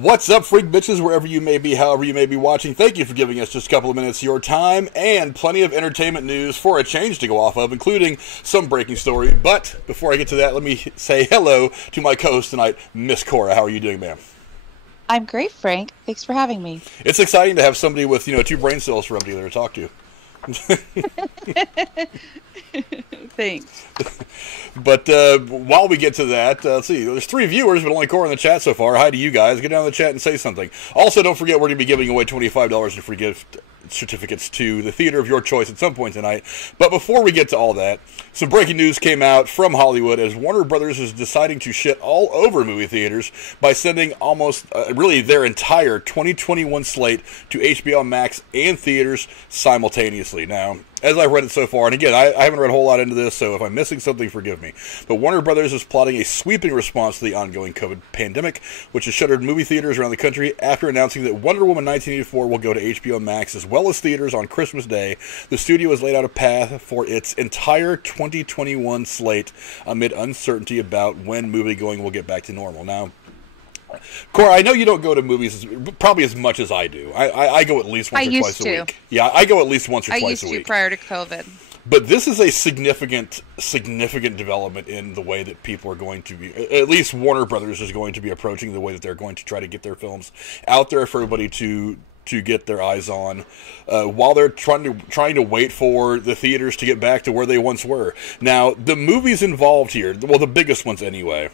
What's up, freak bitches, wherever you may be, however you may be watching. Thank you for giving us just a couple of minutes of your time and plenty of entertainment news for a change to go off of, including some breaking story. But before I get to that, let me say hello to my co-host tonight, Miss Cora. How are you doing, ma'am? I'm great, Frank. Thanks for having me. It's exciting to have somebody with, two brain cells for everybody to talk to. Thanks. But while we get to that, let's see. There's 3 viewers, but only Cora in the chat so far. Hi to you guys. Get down in the chat and say something. Also, don't forget we're going to be giving away $25 in free gift certificates to the theater of your choice at some point tonight. But before we get to all that, some breaking news came out from Hollywood as Warner Brothers is deciding to shit all over movie theaters by sending almost, really their entire 2021 slate to HBO Max and theaters simultaneously. Now, as I've read it so far, and again, I haven't read a whole lot into this, so if I'm missing something, forgive me. But Warner Brothers is plotting a sweeping response to the ongoing COVID pandemic, which has shuttered movie theaters around the country after announcing that Wonder Woman 1984 will go to HBO Max as well as theaters on Christmas Day. The studio has laid out a path for its entire 2021 slate amid uncertainty about when moviegoing will get back to normal. Now, Cora, I know you don't go to movies probably as much as I do. I go at least once or twice a week. Yeah, I go at least once or twice a week. I used to prior to COVID. But this is a significant development in the way that people are going to be, at least Warner Brothers is going to be approaching the way that they're going to try to get their films out there for everybody to get their eyes on, while they're trying to wait for the theaters to get back to where they once were. Now, the movies involved here, well, the biggest ones anyway,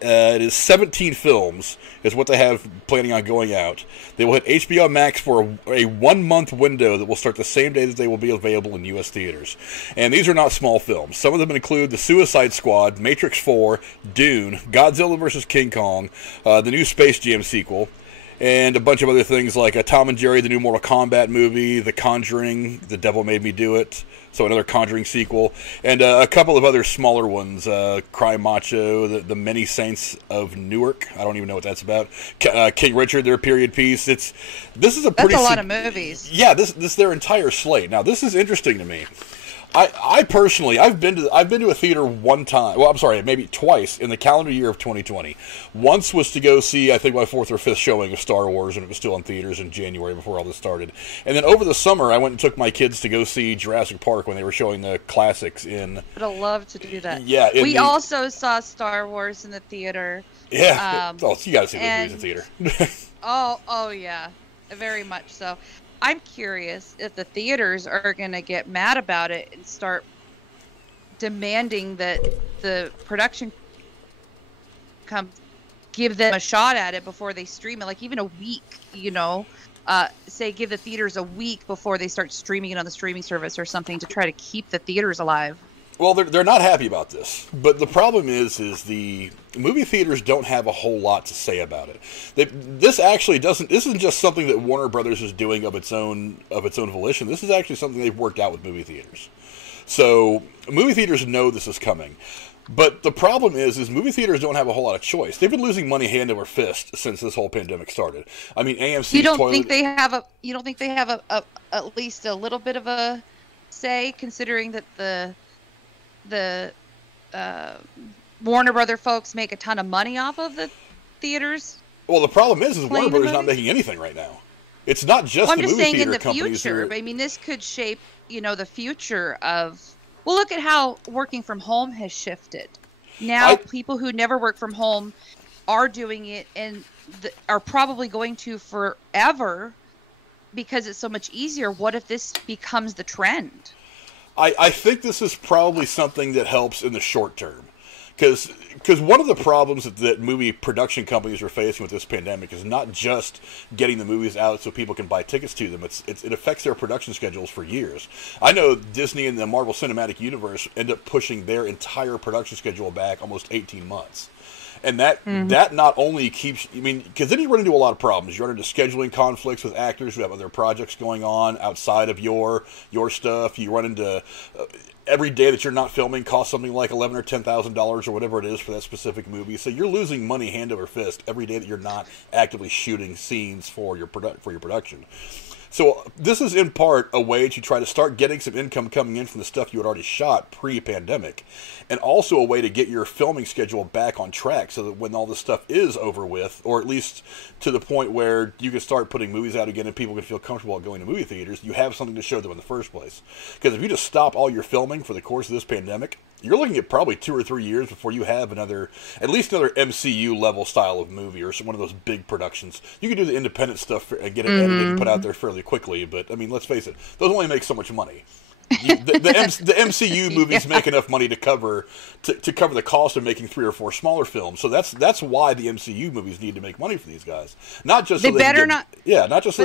it is 17 films is what they have planning on going out. They will hit HBO Max for a 1-month window that will start the same day that they will be available in U.S. theaters. And these are not small films. Some of them include The Suicide Squad, Matrix 4, Dune, Godzilla vs. King Kong, the new Space Jam sequel, and a bunch of other things like Tom and Jerry, the new Mortal Kombat movie, The Conjuring, The Devil Made Me Do It, so another Conjuring sequel, and a couple of other smaller ones, Cry Macho, the Many Saints of Newark. I don't even know what that's about. King Richard, their period piece. This is a pretty. That's a lot of movies. Yeah, this is their entire slate. Now, this is interesting to me. I personally, I've been to a theater one time. Well, I'm sorry, maybe twice in the calendar year of 2020. Once was to go see, I think, my 4th or 5th showing of Star Wars, and it was still in theaters in January before all this started. And then over the summer, I went and took my kids to go see Jurassic Park when they were showing the classics in. I'd love to do that. Yeah, we also saw Star Wars in the theater. Yeah, so you got to see those movies in theater. oh yeah, very much so. I'm curious if the theaters are going to get mad about it and start demanding that the production give them a shot at it before they stream it, like even a week, say give the theaters a week before they start streaming it on the streaming service or something to try to keep the theaters alive. Well, they're not happy about this, but the problem is the movie theaters don't have a whole lot to say about it. This isn't just something that Warner Brothers is doing of its own volition. This is actually something they've worked out with movie theaters. So movie theaters know this is coming. But the problem is movie theaters don't have a whole lot of choice. They've been losing money hand over fist since this whole pandemic started. I mean, AMC. You don't think they have at least a little bit of a say, considering that the Warner Brother folks make a ton of money off of the theaters? Well, the problem is Warner Brothers not making anything right now. It's not just the movie theater companies. I'm just saying in the future. I mean, this could shape, the future of. Well, look at how working from home has shifted. Now, people who never work from home are doing it and are probably going to forever because it's so much easier. What if this becomes the trend? I think this is probably something that helps in the short term. Because one of the problems that movie production companies are facing with this pandemic is not just getting the movies out so people can buy tickets to them. It affects their production schedules for years. I know Disney and the Marvel Cinematic Universe end up pushing their entire production schedule back almost 18 months. And that not only keeps, because then you run into a lot of problems. You run into scheduling conflicts with actors who have other projects going on outside of your stuff. You run into every day that you're not filming costs something like $11,000 or $10,000 or whatever it is for that specific movie. So you're losing money hand over fist every day that you're not actively shooting scenes for your production. So this is in part a way to try to start getting some income coming in from the stuff you had already shot pre-pandemic, and also a way to get your filming schedule back on track so that when all this stuff is over with, or at least to the point where you can start putting movies out again and people can feel comfortable going to movie theaters, you have something to show them in the first place. Because if you just stop all your filming for the course of this pandemic, you're looking at probably 2 or 3 years before you have at least another MCU level style of movie or one of those big productions. You can do the independent stuff and get it edited and put out there fairly quickly, but I mean, let's face it, those only make so much money. The MCU movies make enough money to cover the cost of making 3 or 4 smaller films. So that's why the MCU movies need to make money for these guys, not just so they can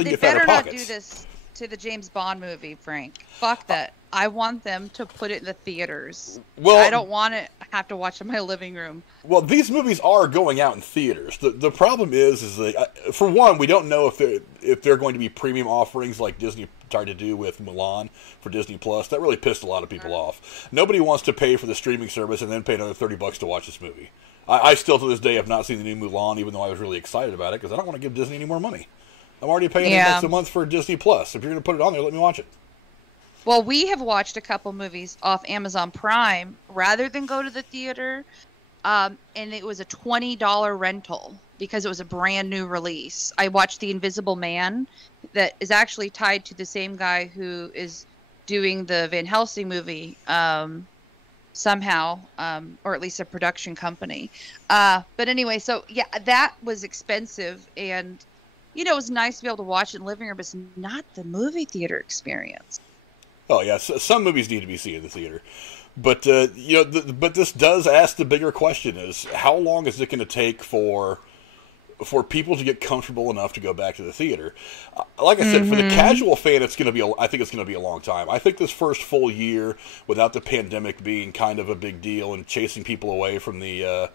get fatter pockets. Not do this to the James Bond movie, Frank. Fuck that. I want them to put it in the theaters. Well, I don't want to have to watch it in my living room. Well, these movies are going out in theaters. The problem is that, for one, we don't know if they're going to be premium offerings like Disney tried to do with Mulan for Disney Plus. That really pissed a lot of people off. Nobody wants to pay for the streaming service and then pay another $30 to watch this movie. I still, to this day, have not seen the new Mulan, even though I was really excited about it, because I don't want to give Disney any more money. I'm already paying $8 a month for Disney Plus. If you're going to put it on there, let me watch it. Well, we have watched a couple movies off Amazon Prime rather than go to the theater, and it was a $20 rental because it was a brand new release. I watched The Invisible Man, that is actually tied to the same guy who is doing the Van Helsing movie somehow, or at least a production company. But anyway, so yeah, that was expensive, and it was nice to be able to watch it in the living room, but it's not the movie theater experience. Oh yeah, some movies need to be seen in the theater, but but this does ask the bigger question: is how long is it going to take for people to get comfortable enough to go back to the theater? Like I said, for the casual fan, I think it's going to be a long time. I think this first full year without the pandemic being kind of a big deal and chasing people away from the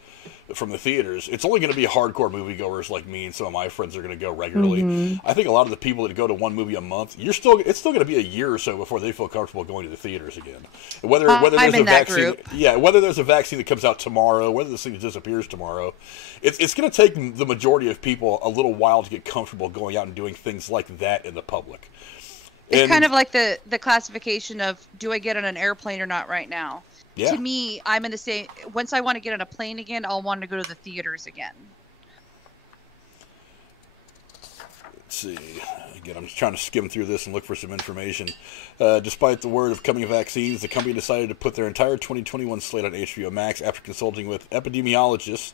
theaters, it's only going to be hardcore moviegoers like me and some of my friends are going to go regularly. I think a lot of the people that go to one movie a month, it's still going to be a year or so before they feel comfortable going to the theaters again. Whether there's a vaccine, whether there's a vaccine that comes out tomorrow, whether this thing disappears tomorrow, it's going to take the majority of people a little while to get comfortable going out and doing things like that in the public. It's kind of like the classification of, do I get on an airplane or not right now? Yeah. To me, I'm in the same. Once I want to get on a plane again, I'll want to go to the theaters again. Let's see. Again, I'm just trying to skim through this and look for some information. Despite the word of coming vaccines, the company decided to put their entire 2021 slate on HBO Max after consulting with epidemiologists.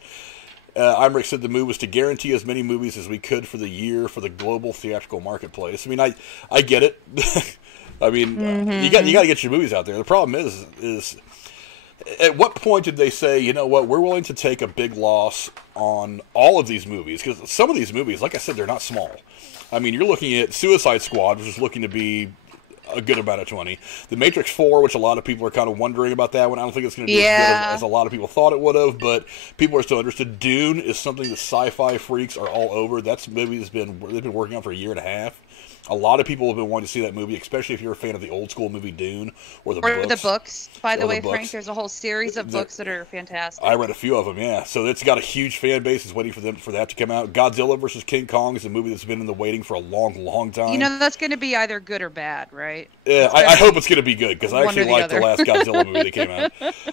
Imric said the move was to guarantee as many movies as we could for the year for the global theatrical marketplace. I mean, I get it. I mean, you got to get your movies out there. The problem is at what point did they say, you know what, we're willing to take a big loss on all of these movies? Because some of these movies, like I said, they're not small. I mean, you're looking at Suicide Squad, which is looking to be a good amount of money. The Matrix 4, which a lot of people are kind of wondering about that one. I don't think it's going to be as good as a lot of people thought it would have, but people are still interested. Dune is something that sci-fi freaks are all over. That's a movie they've been working on for a year and a half. A lot of people have been wanting to see that movie, especially if you're a fan of the old school movie Dune or the books. Or the books, by the way, Frank. There's a whole series of books that are fantastic. I read a few of them, yeah. So it's got a huge fan base. It's waiting for that to come out. Godzilla vs. King Kong is a movie that's been in the waiting for a long, long time. That's going to be either good or bad, right? Yeah, I hope it's going to be good, because I actually liked the last Godzilla movie that came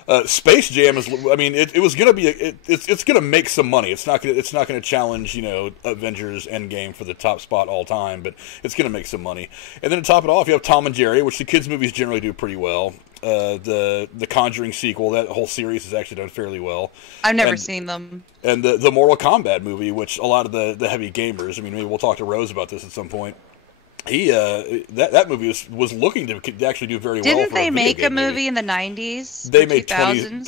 out. Space Jam is, I mean, it was going to be, it's going to make some money. It's not going to challenge, Avengers Endgame for the top spot all time, but it's going to make some money. And then to top it off, you have Tom and Jerry, which the kids' movies generally do pretty well. The Conjuring sequel, that whole series has actually done fairly well. I've never seen them. And the Mortal Kombat movie, which a lot of the heavy gamers, I mean, maybe we'll talk to Rose about this at some point. That movie was looking to actually do very well. Didn't they make a movie in the 90s? They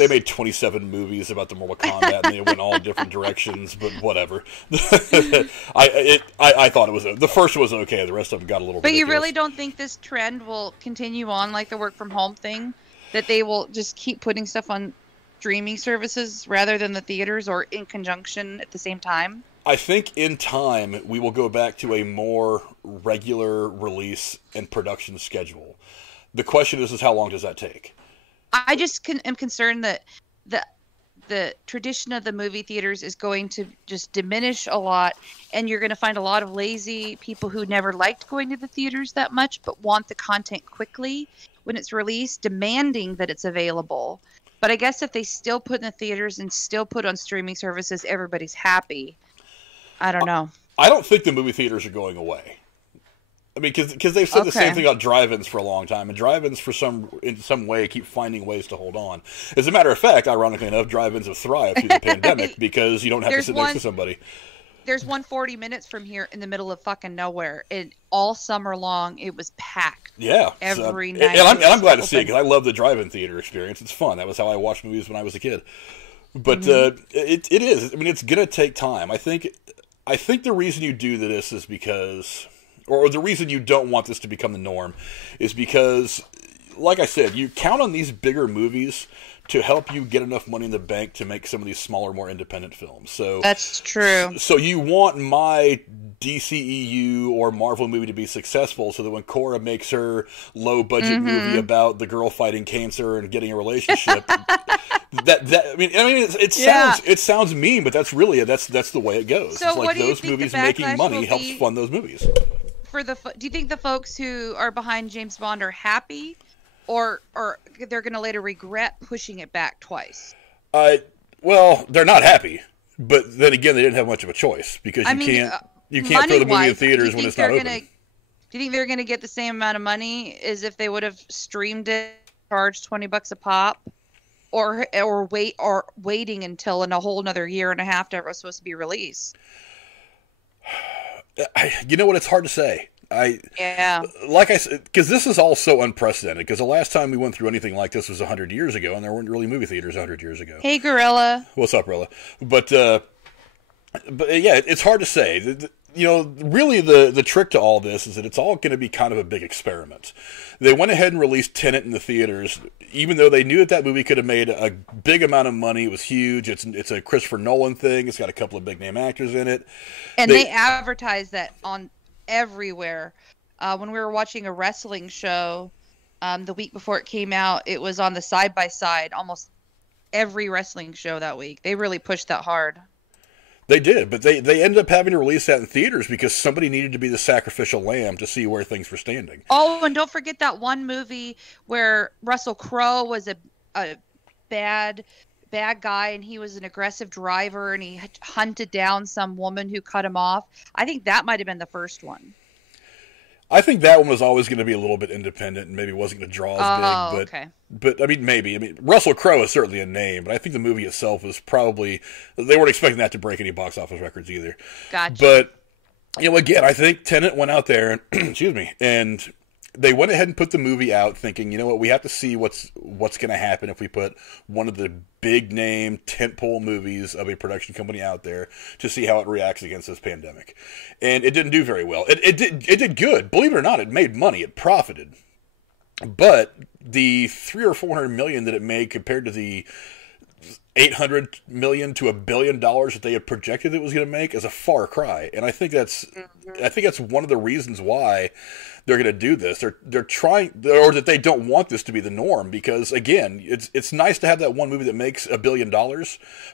made 27 movies about the Mortal Kombat, and they went all different directions. But whatever. I thought it was the first was okay. The rest of them got a little. But ridiculous. You really don't think this trend will continue on, like the work from home thing, that they will just keep putting stuff on streaming services rather than the theaters, or in conjunction at the same time? I think in time we will go back to a more regular release and production schedule. The question is how long does that take? I just am concerned that the tradition of the movie theaters is going to just diminish a lot, and you're going to find a lot of lazy people who never liked going to the theaters that much but want the content quickly when it's released, demanding that it's available. But I guess if they still put in the theaters and still put on streaming services, everybody's happy. I don't know. I don't think the movie theaters are going away. I mean, because they've said the same thing about drive-ins for a long time, and drive-ins in some way keep finding ways to hold on. As a matter of fact, ironically enough, drive-ins have thrived through the pandemic because you don't have to sit next to somebody. There's 40 minutes from here in the middle of fucking nowhere, and all summer long it was packed. Yeah, every night. And I'm glad to see it because I love the drive-in theater experience. It's fun. That was how I watched movies when I was a kid. But it is. I mean, it's gonna take time. I think the reason you do this is because. Or the reason you don't want this to become the norm is because, like I said, you count on these bigger movies to help you get enough money in the bank to make some of these smaller, more independent films. So that's true. So you want my DCEU or Marvel movie to be successful so that when Cora makes her low-budget movie about the girl fighting cancer and getting a relationship, it sounds mean, but that's really that's the way it goes. So it's like those movies making money helps fund those movies. Do you think the folks who are behind James Bond are happy, or they're going to later regret pushing it back twice? Well, they're not happy, but then again, they didn't have much of a choice because you can't throw the movie in theaters when it's not open. Do you think they're going to get the same amount of money as if they would have streamed it, charged $20 a pop, or waiting until in a whole another year and a half after it was supposed to be released? You know what? It's hard to say. Like I said, because this is all so unprecedented. Because the last time we went through anything like this was 100 years ago, and there weren't really movie theaters 100 years ago. Hey, Gorilla. What's up, Gorilla? But yeah, it's hard to say. Really the trick to all this is that it's all going to be kind of a big experiment. They went ahead and released Tenet in the theaters, even though they knew that movie could have made a big amount of money. It was huge. It's a Christopher Nolan thing. It's got a couple of big name actors in it. And they advertised that on everywhere. When we were watching a wrestling show the week before it came out, it was on the side-by-side almost every wrestling show that week. They really pushed that hard. They did, but they ended up having to release that in theaters because somebody needed to be the sacrificial lamb to see where things were standing. Oh, and don't forget that one movie where Russell Crowe was a bad guy, and he was an aggressive driver, and he hunted down some woman who cut him off. I think that might have been the first one. I think that one was always going to be a little bit independent and maybe wasn't going to draw as big. Okay. But I mean, maybe. I mean, Russell Crowe is certainly a name, but I think the movie itself was probably they weren't expecting that to break any box office records either. Gotcha. But again, I think Tenet went out there and excuse me, and they went ahead and put the movie out thinking, you know what, we have to see what's going to happen if we put one of the big name tentpole movies of a production company out there to see how it reacts against this pandemic. And it didn't do very well. It did good. Believe it or not, it made money. It profited. But the $300 or $400 million that it made compared to the $800 million to $1 billion that they had projected it was going to make is a far cry. And I think that's one of the reasons why they're going to do this. They're trying, or that they don't want this to be the norm, because again, it's nice to have that one movie that makes $1 billion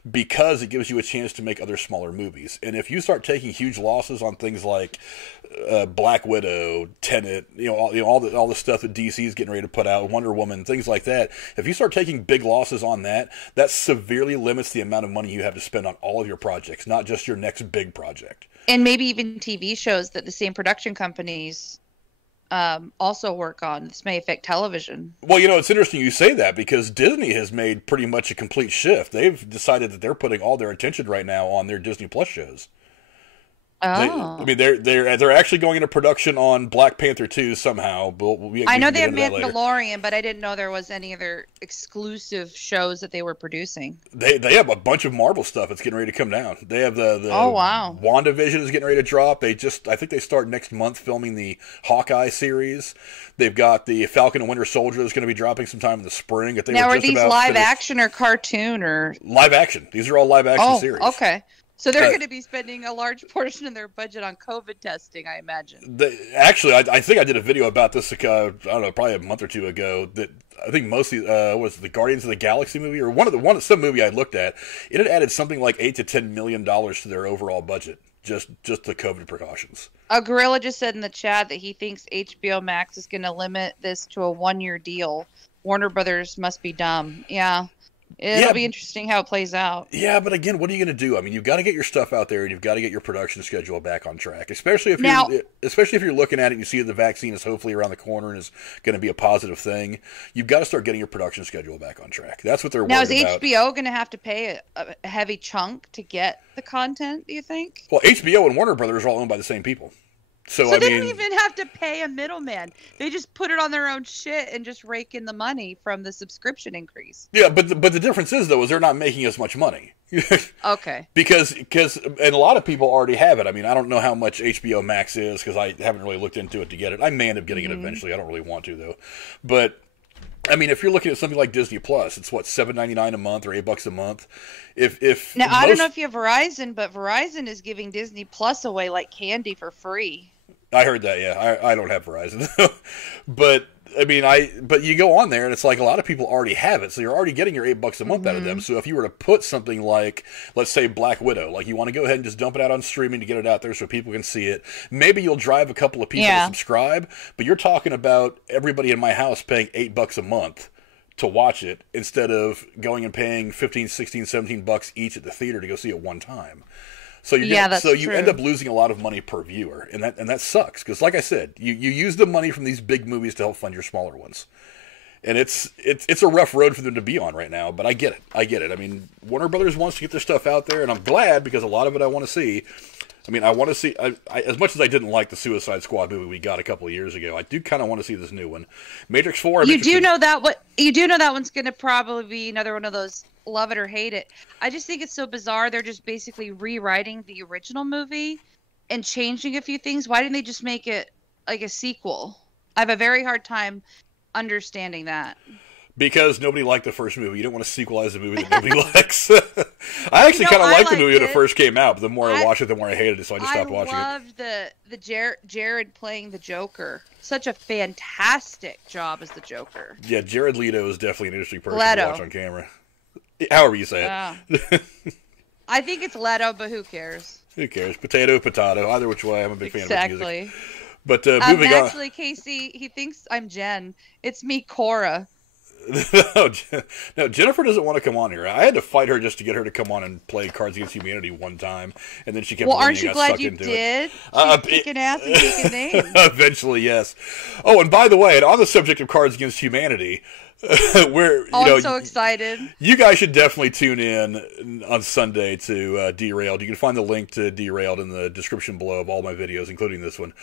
because it gives you a chance to make other smaller movies. And if you start taking huge losses on things like Black Widow, Tenet, all the stuff that DC is getting ready to put out, Wonder Woman, things like that. If you start taking big losses on that severely limits the amount of money you have to spend on all of your projects, not just your next big project. And maybe even TV shows that the same production companies also work on. This may affect television. Well, it's interesting you say that, because Disney has made pretty much a complete shift. They've decided that they're putting all their attention right now on their Disney Plus shows. Oh. They're actually going into production on Black Panther 2 somehow. But I know they have Mandalorian, but I didn't know there was any other exclusive shows that they were producing. They have a bunch of Marvel stuff that's getting ready to come down. They have the oh wow, WandaVision is getting ready to drop. I think they start next month filming the Hawkeye series. They've got the Falcon and Winter Soldier that's going to be dropping sometime in the spring. Now, are these live action or cartoon or live action? These are all live action series. Okay. So they're going to be spending a large portion of their budget on COVID testing, I imagine. Actually, I think I did a video about this, I don't know, probably a month or two ago, that I think mostly was the Guardians of the Galaxy movie, or some movie I looked at. It had added something like $8 to $10 million to their overall budget, just the COVID precautions. A gorilla just said in the chat that he thinks HBO Max is going to limit this to a 1-year deal. Warner Brothers must be dumb. Yeah. It'll be interesting how it plays out. Yeah, but again, what are you going to do? I mean, you've got to get your stuff out there, and you've got to get your production schedule back on track. Especially if you're looking at it and you see the vaccine is hopefully around the corner and is going to be a positive thing. You've got to start getting your production schedule back on track. That's what they're worried about. Now, is HBO going to have to pay a heavy chunk to get the content? Do you think? Well, HBO and Warner Brothers are all owned by the same people. So they don't even have to pay a middleman. They just put it on their own shit and just rake in the money from the subscription increase. Yeah, but the difference is, though, is they're not making as much money. Okay. Because and a lot of people already have it. I mean, I don't know how much HBO Max is because I haven't really looked into it to get it. I may end up getting it eventually. I don't really want to, though. But I mean, if you're looking at something like Disney Plus, it's what, $7.99 a month or $8 a month. I don't know if you have Verizon, but Verizon is giving Disney Plus away like candy for free. I heard that, yeah. I don't have Verizon. But, I mean, but you go on there, and it's like a lot of people already have it, so you're already getting your $8 a month out of them. So if you were to put something like, let's say, Black Widow, like you want to go ahead and just dump it out on streaming to get it out there so people can see it, maybe you'll drive a couple of people to subscribe, but you're talking about everybody in my house paying $8 a month to watch it instead of going and paying $15, $16, $17 each at the theater to go see it one time. So you end up losing a lot of money per viewer, and that sucks because, like I said, you use the money from these big movies to help fund your smaller ones, and it's a rough road for them to be on right now. But I get it. I mean, Warner Brothers wants to get their stuff out there, and I'm glad because a lot of it I want to see. I mean, I want to see, as much as I didn't like the Suicide Squad movie we got a couple of years ago, I do kind of want to see this new one, Matrix 4. You do know that one's going to probably be another one of those love it or hate it. I just think it's so bizarre. They're just basically rewriting the original movie and changing a few things. Why didn't they just make it like a sequel? I have a very hard time understanding that. Because nobody liked the first movie. You don't want to sequelize a movie that nobody likes. I actually kind of liked the movie when it first came out, but the more I watched it, the more I hated it, so I just stopped watching it. I loved the Jared playing the Joker. Such a fantastic job as the Joker. Yeah, Jared Leto is definitely an interesting person to watch on camera. However you say it. I think it's Leto, but who cares? Who cares? Potato, potato. Either which way, I'm a big fan of his music. Exactly. But moving on. Actually, Casey, he thinks I'm Jen. It's me, Cora. No, Jennifer doesn't want to come on here. I had to fight her just to get her to come on and play Cards Against Humanity one time, and then she kept. Well, aren't you glad you did? She's kicking ass and kicking names. Eventually, yes. Oh, and by the way, and on the subject of Cards Against Humanity, I'm so excited. You guys should definitely tune in on Sunday to Derailed. You can find the link to Derailed in the description below of all my videos, including this one.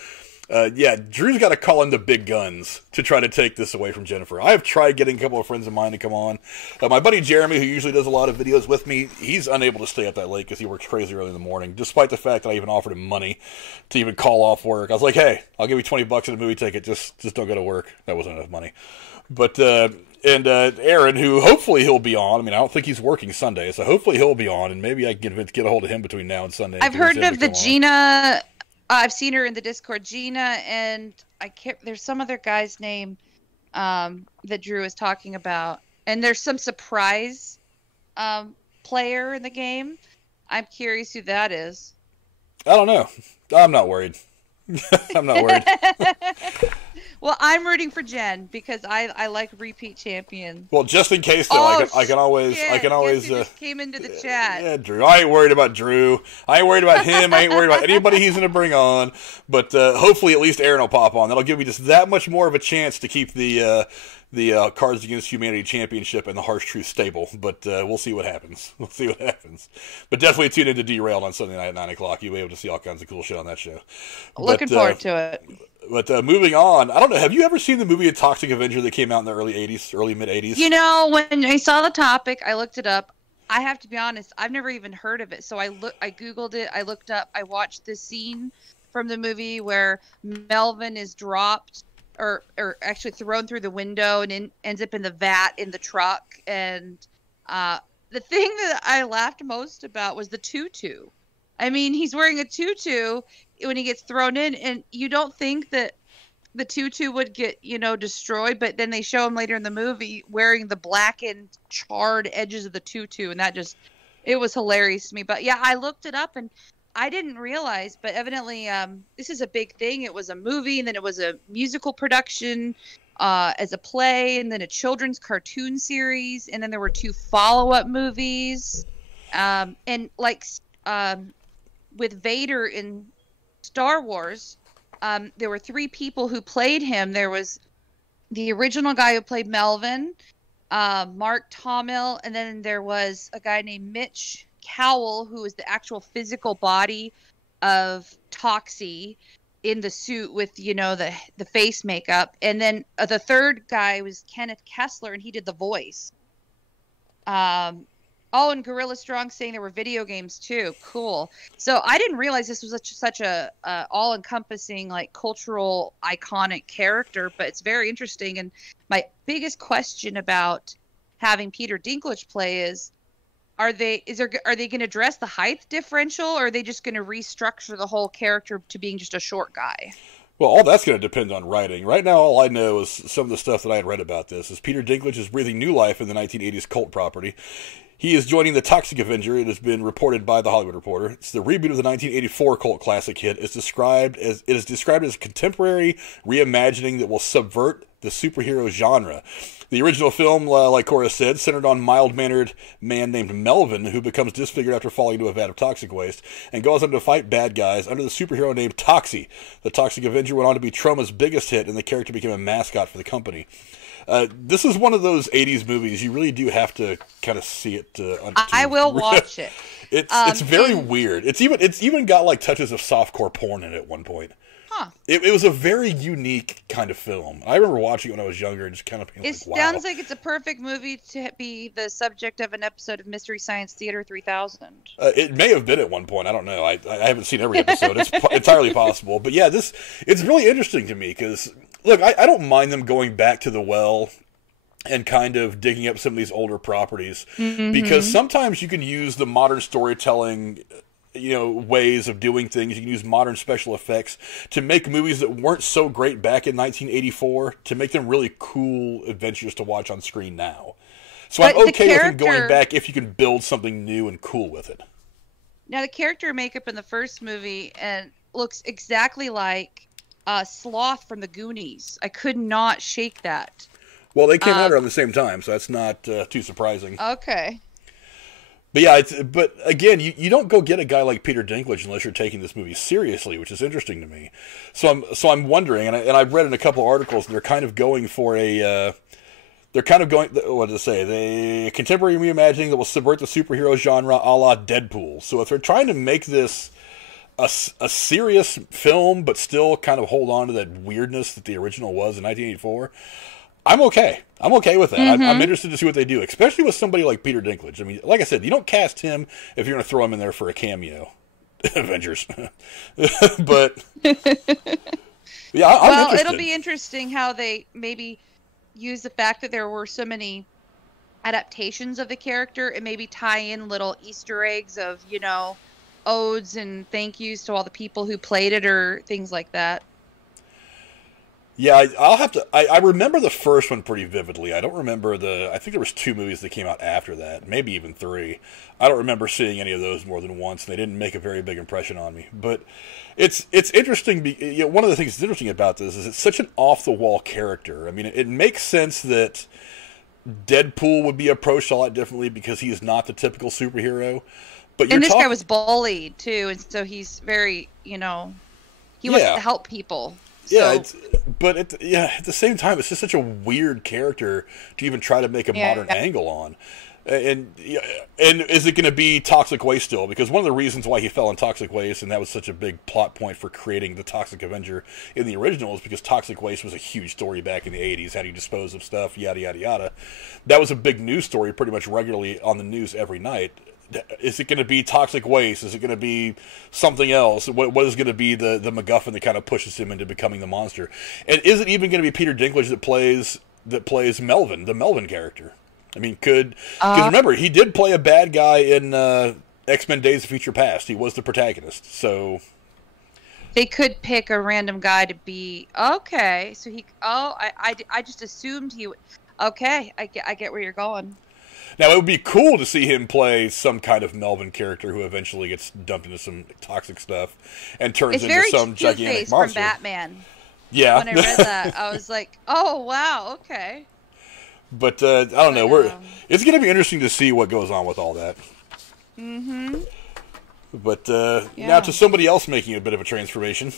Drew's got to call in the big guns to try to take this away from Jennifer. I have tried getting a couple of friends of mine to come on. My buddy Jeremy, who usually does a lot of videos with me, he's unable to stay up that late because he works crazy early in the morning, despite the fact that I even offered him money to even call off work. I was like, hey, I'll give you $20 in a movie ticket. Just don't go to work. That wasn't enough money. But, Aaron, who hopefully he'll be on. I mean, I don't think he's working Sunday, so hopefully he'll be on, and maybe I can get a hold of him between now and Sunday. I've heard of the Gina... I've seen her in the Discord, Gina, and there's some other guy's name that Drew is talking about. And there's some surprise player in the game. I'm curious who that is. I don't know. I'm not worried. I'm not worried. Well, I'm rooting for Jen because I like repeat champions. Well, just in case, though, I can always. Just came into the chat. Yeah, Drew. I ain't worried about Drew. I ain't worried about him. I ain't worried about anybody he's going to bring on. But hopefully, at least Aaron will pop on. That'll give me just that much more of a chance to keep the Cards Against Humanity Championship and the Harsh Truth stable. But we'll see what happens. But definitely tune into Derailed on Sunday night at 9 o'clock. You'll be able to see all kinds of cool shit on that show. Looking forward to it. But moving on, I don't know. Have you ever seen the movie Toxic Avenger that came out in the early mid 80s? You know, when I saw the topic, I looked it up. I have to be honest, I've never even heard of it. So I Googled it. I looked up. I watched the scene from the movie where Melvin is dropped or actually thrown through the window and ends up in the vat in the truck. And the thing that I laughed most about was the tutu. I mean, he's wearing a tutu when he gets thrown in, and you don't think that the tutu would get, destroyed, but then they show him later in the movie wearing the blackened, charred edges of the tutu, and it was hilarious to me. But yeah, I looked it up, and I didn't realize, but evidently this is a big thing. It was a movie, and then it was a musical production as a play, and then a children's cartoon series, and then there were 2 follow-up movies. And like with Vader in Star Wars, there were 3 people who played him. There was the original guy who played Melvin, Mark Hamill, and then there was a guy named Mitch Cowell, who was the actual physical body of Toxie in the suit with, the face makeup. And then the third guy was Kenneth Kessler, and he did the voice. And Gorilla Strong saying there were video games too. Cool. So I didn't realize this was such a all-encompassing, like, cultural iconic character, but it's very interesting. And my biggest question about having Peter Dinklage play is, are they going to address the height differential, or are they just going to restructure the whole character to being just a short guy? Well, all that's going to depend on writing. Right now, all I know is some of the stuff that I had read about this is Peter Dinklage is breathing new life in the 1980s cult property. He is joining the Toxic Avenger. It has been reported by The Hollywood Reporter. It's the reboot of the 1984 cult classic hit. It is described as a contemporary reimagining that will subvert the superhero genre. The original film, like Cora said, centered on a mild-mannered man named Melvin, who becomes disfigured after falling into a vat of toxic waste, and goes on to fight bad guys under the superhero named Toxie. The Toxic Avenger went on to be Troma's biggest hit, and the character became a mascot for the company. This is one of those 80s movies. You really do have to kind of see it. I will watch it. It's very weird. It's even got like touches of softcore porn in it at one point. Huh. It was a very unique kind of film. I remember watching it when I was younger and just kind of being like, wow. It sounds like it's a perfect movie to be the subject of an episode of Mystery Science Theater 3000. It may have been at one point. I don't know. I haven't seen every episode. It's entirely possible. But yeah, it's really interesting to me because, look, I don't mind them going back to the well and kind of digging up some of these older properties because sometimes you can use the modern storytelling ways of doing things. You can use modern special effects to make movies that weren't so great back in 1984 to make them really cool adventures to watch on screen now. So I'm okay with them going back if you can build something new and cool with it. Now, the character makeup in the first movie looks exactly like Sloth from the Goonies. I could not shake that. Well, they came out around the same time, so that's not too surprising. Okay. But yeah, but again, you don't go get a guy like Peter Dinklage unless you're taking this movie seriously, which is interesting to me. So I'm wondering, and I've read in a couple of articles, they're kind of going for a, what did it say? The contemporary reimagining that will subvert the superhero genre a la Deadpool. So if they're trying to make this a serious film, but still kind of hold on to that weirdness that the original was in 1984. I'm okay. I'm okay with that. I'm interested to see what they do, especially with somebody like Peter Dinklage. I mean, like I said, you don't cast him if you're going to throw him in there for a cameo. Avengers. But, yeah, I'm interested. It'll be interesting how they maybe use the fact that there were so many adaptations of the character and maybe tie in little Easter eggs of, odes and thank yous to all the people who played it or things like that. Yeah, I'll have to. I remember the first one pretty vividly. I don't remember I think there was 2 movies that came out after that, maybe even 3. I don't remember seeing any of those more than once. They didn't make a very big impression on me. But it's interesting. One of the things that's interesting about this is it's such an off-the-wall character. I mean, it makes sense that Deadpool would be approached a lot differently because he is not the typical superhero. But this guy was bullied too, and so he's very, he wants to help people. Yeah, but at the same time, it's just such a weird character to even try to make a modern angle on. And is it going to be Toxic Waste still? Because one of the reasons why he fell in Toxic Waste, and that was such a big plot point for creating the Toxic Avenger in the original, is because Toxic Waste was a huge story back in the 80s. How do you dispose of stuff, yada, yada, yada. That was a big news story pretty much regularly on the news every night. Is it going to be Toxic Waste? Is it going to be something else? What is going to be the MacGuffin that kind of pushes him into becoming the monster? And is it even going to be Peter Dinklage that plays Melvin, the Melvin character? I mean, because remember, he did play a bad guy in X-Men Days of Future Past. He was the protagonist, so... They could pick a random guy to be... Okay, so he... Oh, I just assumed he would... Okay, I get where you're going. Now, it would be cool to see him play some kind of Melvin character who eventually gets dumped into some toxic stuff and turns into some gigantic monster. From Batman. Yeah. When I read that, I was like, oh, wow, okay. But, I don't know. It's going to be interesting to see what goes on with all that. Mm-hmm. But now to somebody else making a bit of a transformation.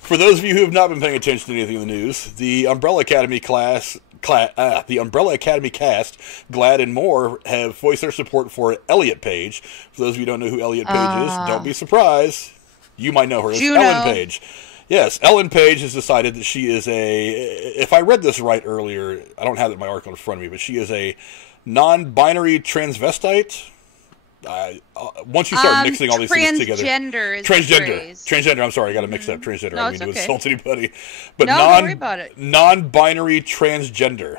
For those of you who have not been paying attention to anything in the news, the Umbrella Academy cast, Glad and Moore have voiced their support for Elliot Page. For those of you who don't know who Elliot Page is, don't be surprised. You might know her as Ellen Page. Yes, Ellen Page has decided that she is if I read this right earlier, I don't have it in my article in front of me, but she is a non-binary transvestite. Once you start mixing all these things together, transgender. I'm sorry, I got to mix up transgender. No, I don't mean to insult anybody, but don't worry about it. Non-binary transgender.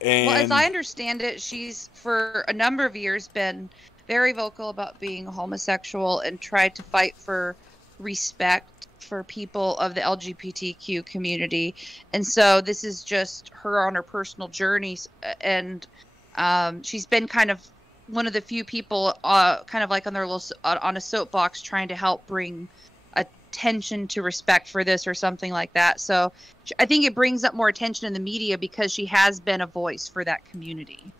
And well, as I understand it, she's for a number of years been very vocal about being homosexual and tried to fight for respect for people of the LGBTQ community. And so this is just her on her personal journeys, and she's been kind of one of the few people kind of like on their little on a soapbox trying to help bring attention to respect for this or something like that. So I think it brings up more attention in the media because she has been a voice for that community.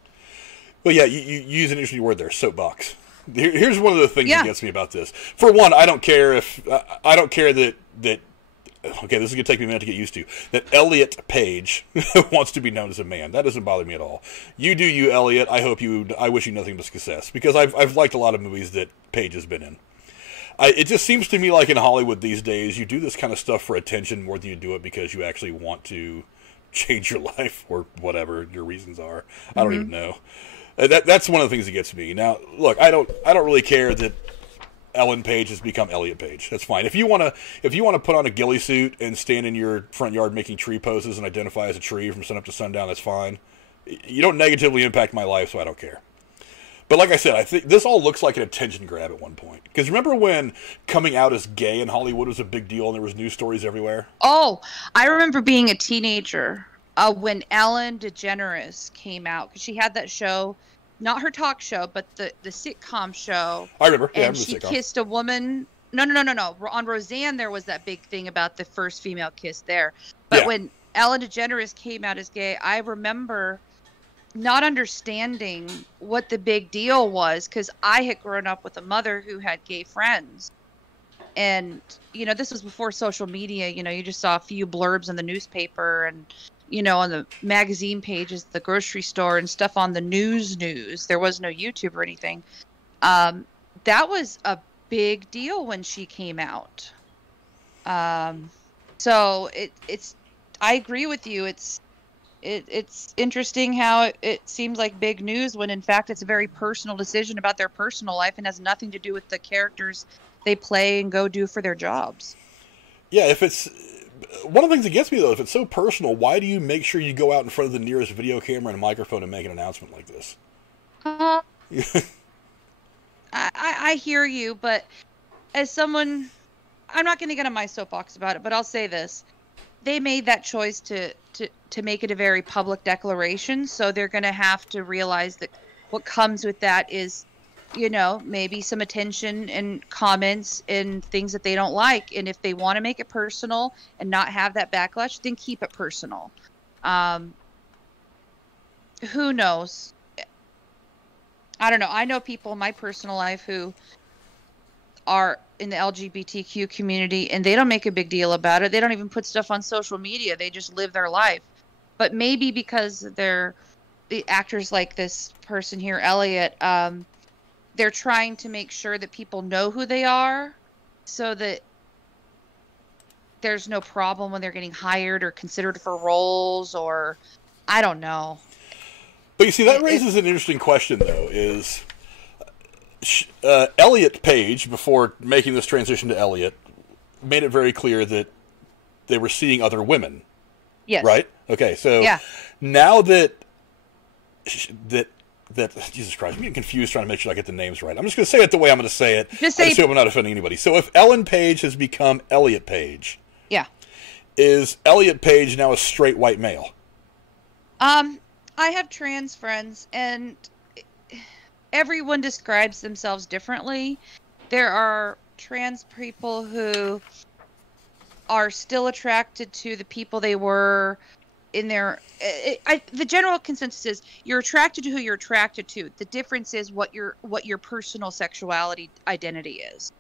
Well, yeah, you use an interesting word there, soapbox. Here's one of the things that gets me about this. For one, I don't care that okay, this is going to take me a minute to get used to, that Elliot Page wants to be known as a man. That doesn't bother me at all. You do you, Elliot. I wish you nothing but success, because I've liked a lot of movies that Page has been in. It just seems to me like in Hollywood these days, you do this kind of stuff for attention more than you do it because you actually want to change your life or whatever your reasons are. I don't even know. That's one of the things that gets me. Now, look, I don't really care that Ellen Page has become Elliot Page. That's fine. If you want to put on a ghillie suit and stand in your front yard making tree poses and identify as a tree from sunup to sundown, that's fine. You don't negatively impact my life, so I don't care. But like I said, I think this all looks like an attention grab at one point. Because remember when coming out as gay in Hollywood was a big deal and there was news stories everywhere? Oh, I remember being a teenager when Ellen DeGeneres came out. Because she had that show, not her talk show, but the sitcom show. I remember. And she kissed a woman. No. On Roseanne, there was that big thing about the first female kiss there. But when Ellen DeGeneres came out as gay, I remember not understanding what the big deal was, because I had grown up with a mother who had gay friends. And, this was before social media. You just saw a few blurbs in the newspaper and, on the magazine pages, the grocery store and stuff on the news. There was no YouTube or anything. That was a big deal when she came out. So it's, I agree with you. It's interesting how it seems like big news when in fact it's a very personal decision about their personal life and has nothing to do with the characters they play and go do for their jobs. Yeah, if it's one of the things that gets me though, if it's so personal, why do you make sure you go out in front of the nearest video camera and microphone and make an announcement like this? I hear you, but as someone, I'm not going to get on my soapbox about it, but I'll say this. They made that choice to make it a very public declaration, so they're going to have to realize that what comes with that is, maybe some attention and comments and things that they don't like. And if they want to make it personal and not have that backlash, then keep it personal. Who knows? I don't know. I know people in my personal life who are in the LGBTQ community and they don't make a big deal about it. They don't even put stuff on social media. They just live their life. But maybe because they're the actors like this person here, Elliot, they're trying to make sure that people know who they are so that there's no problem when they're getting hired or considered for roles, or I don't know. But you see, that raises an interesting question, though, is Elliot Page, before making this transition to Elliot, made it very clear that they were seeing other women. Yes. Right? Okay, so now that Jesus Christ, I'm getting confused trying to make sure I get the names right. I'm just going to say it the way I'm going to say it. Just say, I just hope I'm not offending anybody. So if Ellen Page has become Elliot Page, yeah, is Elliot Page now a straight white male? I have trans friends, and everyone describes themselves differently. There are trans people who are still attracted to the people they were in their... the general consensus is you're attracted to who you're attracted to. The difference is what your personal sexuality identity is.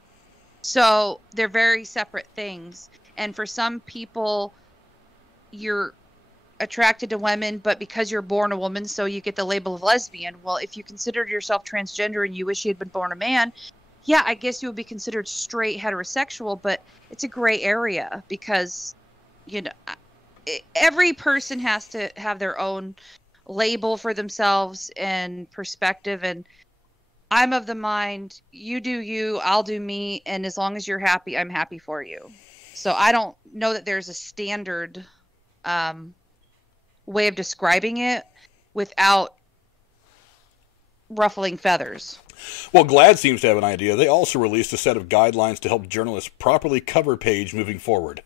So they're very separate things. And for some people, you're attracted to women, but because you're born a woman, so you get the label of lesbian. Well, if you considered yourself transgender and you wish you had been born a man, yeah, I guess you would be considered straight heterosexual, but it's a gray area because, you know, every person has to have their own label for themselves and perspective. And I'm of the mind, you do you, I'll do me. And as long as you're happy, I'm happy for you. So I don't know that there's a standard way of describing it without ruffling feathers. Well, GLAAD seems to have an idea. They also released a set of guidelines to help journalists properly cover Page moving forward.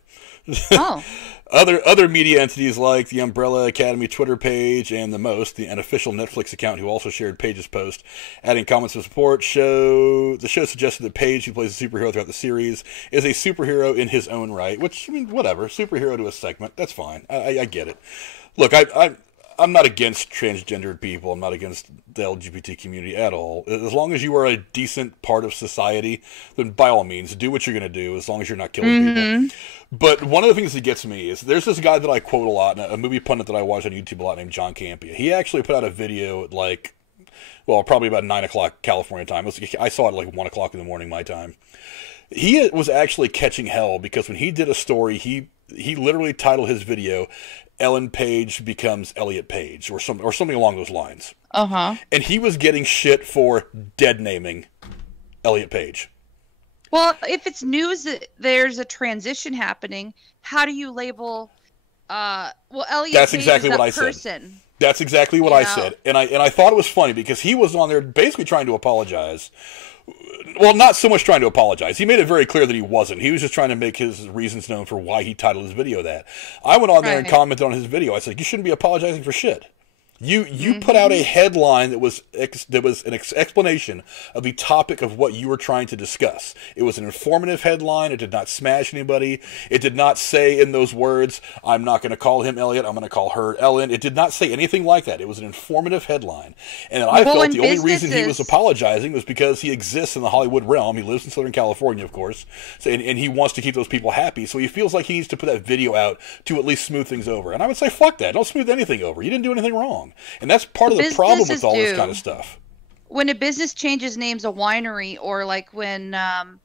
Oh. Other media entities like the Umbrella Academy Twitter page and an official Netflix account who also shared Page's post, adding comments of support. The show suggested that Page, who plays a superhero throughout the series, is a superhero in his own right, which, I mean, whatever. Superhero to a segment. That's fine. I get it. Look, I'm not against transgendered people. I'm not against the LGBT community at all. As long as you are a decent part of society, then by all means, do what you're going to do, as long as you're not killing people. But one of the things that gets me is there's this guy that I quote a lot, a movie pundit that I watch on YouTube a lot named John Campea. He actually put out a video at probably about 9 o'clock California time. I saw it at 1 o'clock in the morning my time. He was actually catching hell because when he did a story, he literally titled his video Ellen Page becomes Elliot Page or something along those lines. Uh-huh. And he was getting shit for dead naming Elliot Page. Well, if it's news that there's a transition happening, how do you label Elliot That's Page exactly is what I person? said. That's exactly what I said. And I thought it was funny because he was on there basically trying to apologize. Well, not so much trying to apologize. He made it very clear that he wasn't. He was just trying to make his reasons known for why he titled his video that. I went on there and commented on his video. I said, you shouldn't be apologizing for shit. You put out a headline that was an explanation of the topic of what you were trying to discuss. It was an informative headline. It did not smash anybody. It did not say in those words, I'm not going to call him Elliot, I'm going to call her Ellen. It did not say anything like that. It was an informative headline. And I felt the only reason he was apologizing was because he exists in the Hollywood realm. He lives in Southern California, of course, and he wants to keep those people happy. So he feels like he needs to put that video out to at least smooth things over. And I would say, fuck that. Don't smooth anything over. You didn't do anything wrong. And that's part of the problem with all this kind of stuff. When a business changes names, a winery, or like when Time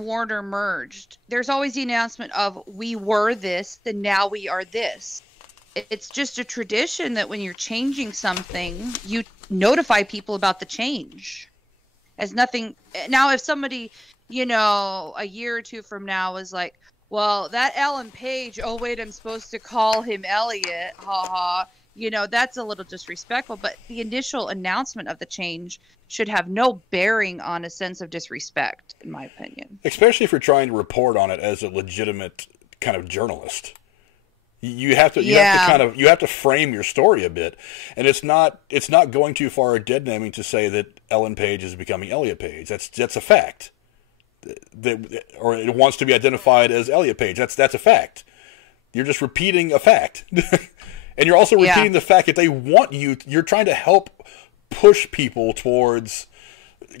Warner merged, there's always the announcement of we were this, then now we are this. It's just a tradition that when you're changing something, you notify people about the change. As nothing now, if somebody, a year or two from now is like, well, that Ellen Page, oh wait, I'm supposed to call him Elliot, haha. That's a little disrespectful, but the initial announcement of the change should have no bearing on a sense of disrespect, in my opinion. Especially if you're trying to report on it as a legitimate kind of journalist. You have to frame your story a bit. And it's not going too far a dead naming to say that Ellen Page is becoming Elliot Page. That's a fact. Or it wants to be identified as Elliot Page. That's a fact. You're just repeating a fact. And you're also repeating the fact that they want you're trying to help push people towards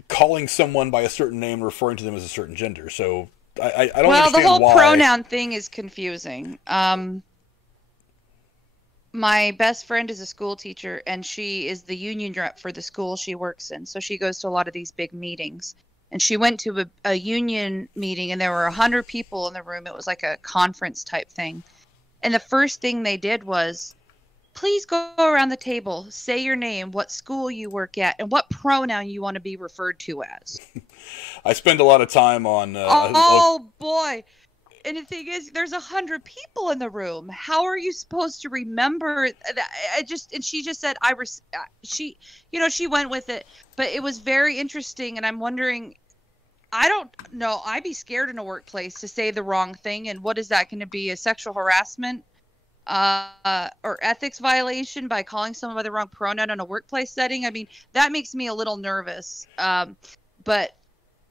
calling someone by a certain name, referring to them as a certain gender. So I don't understand why. Well, the whole pronoun thing is confusing. My best friend is a school teacher, and she is the union rep for the school she works in. So she goes to a lot of these big meetings. And she went to a union meeting, and there were 100 people in the room. It was like a conference type thing. And the first thing they did was, please go around the table, say your name, what school you work at, and what pronoun you want to be referred to as. I spend a lot of time on... boy. And the thing is, there's 100 people in the room. How are you supposed to remember? And she just said, she went with it, but it was very interesting. And I'm wondering, I don't know. I'd be scared in a workplace to say the wrong thing. And what is that going to be? A sexual harassment or ethics violation by calling someone by the wrong pronoun in a workplace setting? I mean, that makes me a little nervous. But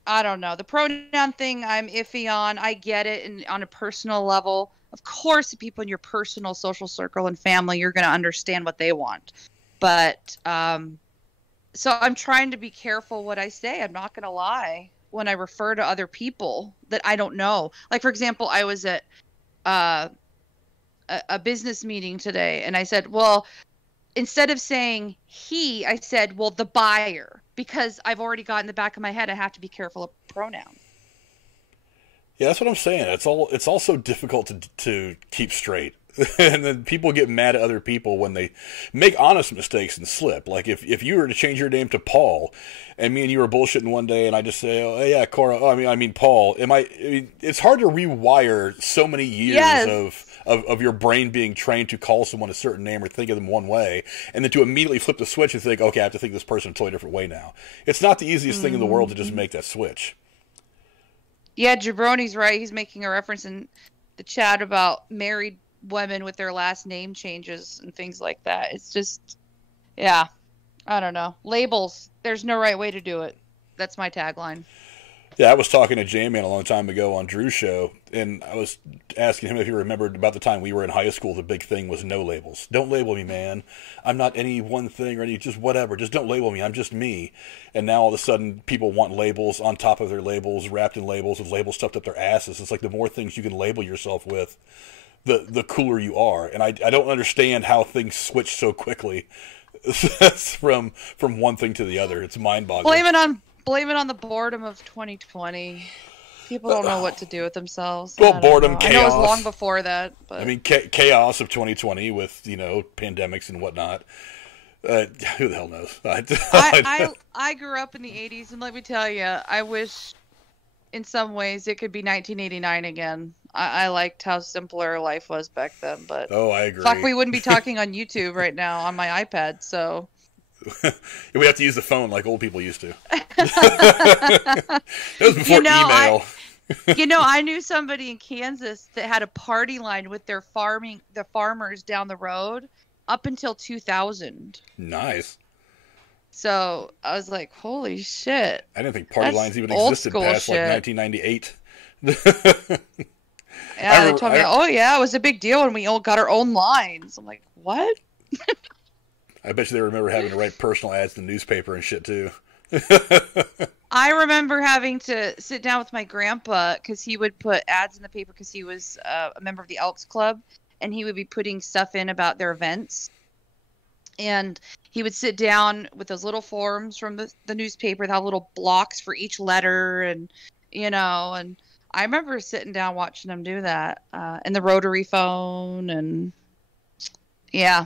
I don't know. The pronoun thing I'm iffy on. I get it. And on a personal level, of course, the people in your personal social circle and family, you're going to understand what they want. But so I'm trying to be careful what I say. I'm not going to lie when I refer to other people that I don't know. Like, for example, I was at a business meeting today, and I said, well, instead of saying he, I said, well, the buyer, because I've already got in the back of my head I have to be careful of pronouns. Yeah, that's what I'm saying. It's also difficult to keep straight. And then people get mad at other people when they make honest mistakes and slip. Like if you were to change your name to Paul, and me and you were bullshitting one day, and I just say, "Oh yeah, Cora." Oh, I mean Paul. It's hard to rewire so many years of your brain being trained to call someone a certain name or think of them one way, and then to immediately flip the switch and think, "Okay, I have to think of this person a totally different way now." It's not the easiest thing in the world to just make that switch. Yeah, Jabroni's right. He's making a reference in the chat about married women with their last name changes and things like that. It's just, yeah, I don't know. Labels, there's no right way to do it. That's my tagline. Yeah, I was talking to J-Man a long time ago on Drew's show, and I was asking him if he remembered about the time we were in high school, the big thing was no labels. Don't label me, man. I'm not any one thing or any just whatever. Just don't label me. I'm just me. And now all of a sudden people want labels on top of their labels, wrapped in labels with labels stuffed up their asses. It's like the more things you can label yourself with, the cooler you are. And I don't understand how things switch so quickly from one thing to the other. It's mind-boggling. Blame it on the boredom of 2020. People don't know what to do with themselves. Well, boredom, chaos. I know it was long before that. But. I mean, chaos of 2020 with, pandemics and whatnot. Who the hell knows? I grew up in the 80s, and let me tell you, I wish in some ways it could be 1989 again. I liked how simpler life was back then. But I agree. Fuck, we wouldn't be talking on YouTube right now on my iPad, so... We have to use the phone like old people used to. That was before email. I knew somebody in Kansas that had a party line with the farmers down the road up until 2000. Nice. So I was like, holy shit. I didn't think party lines even existed past shit. Like 1998. Yeah, they told me, it was a big deal when we all got our own lines. I'm like, what? I bet you they remember having to write personal ads in the newspaper and shit, too. I remember having to sit down with my grandpa because he would put ads in the paper because he was a member of the Elks Club, and he would be putting stuff in about their events. And he would sit down with those little forms from the newspaper that have little blocks for each letter, and, and I remember sitting down watching him do that, and the rotary phone, and, yeah.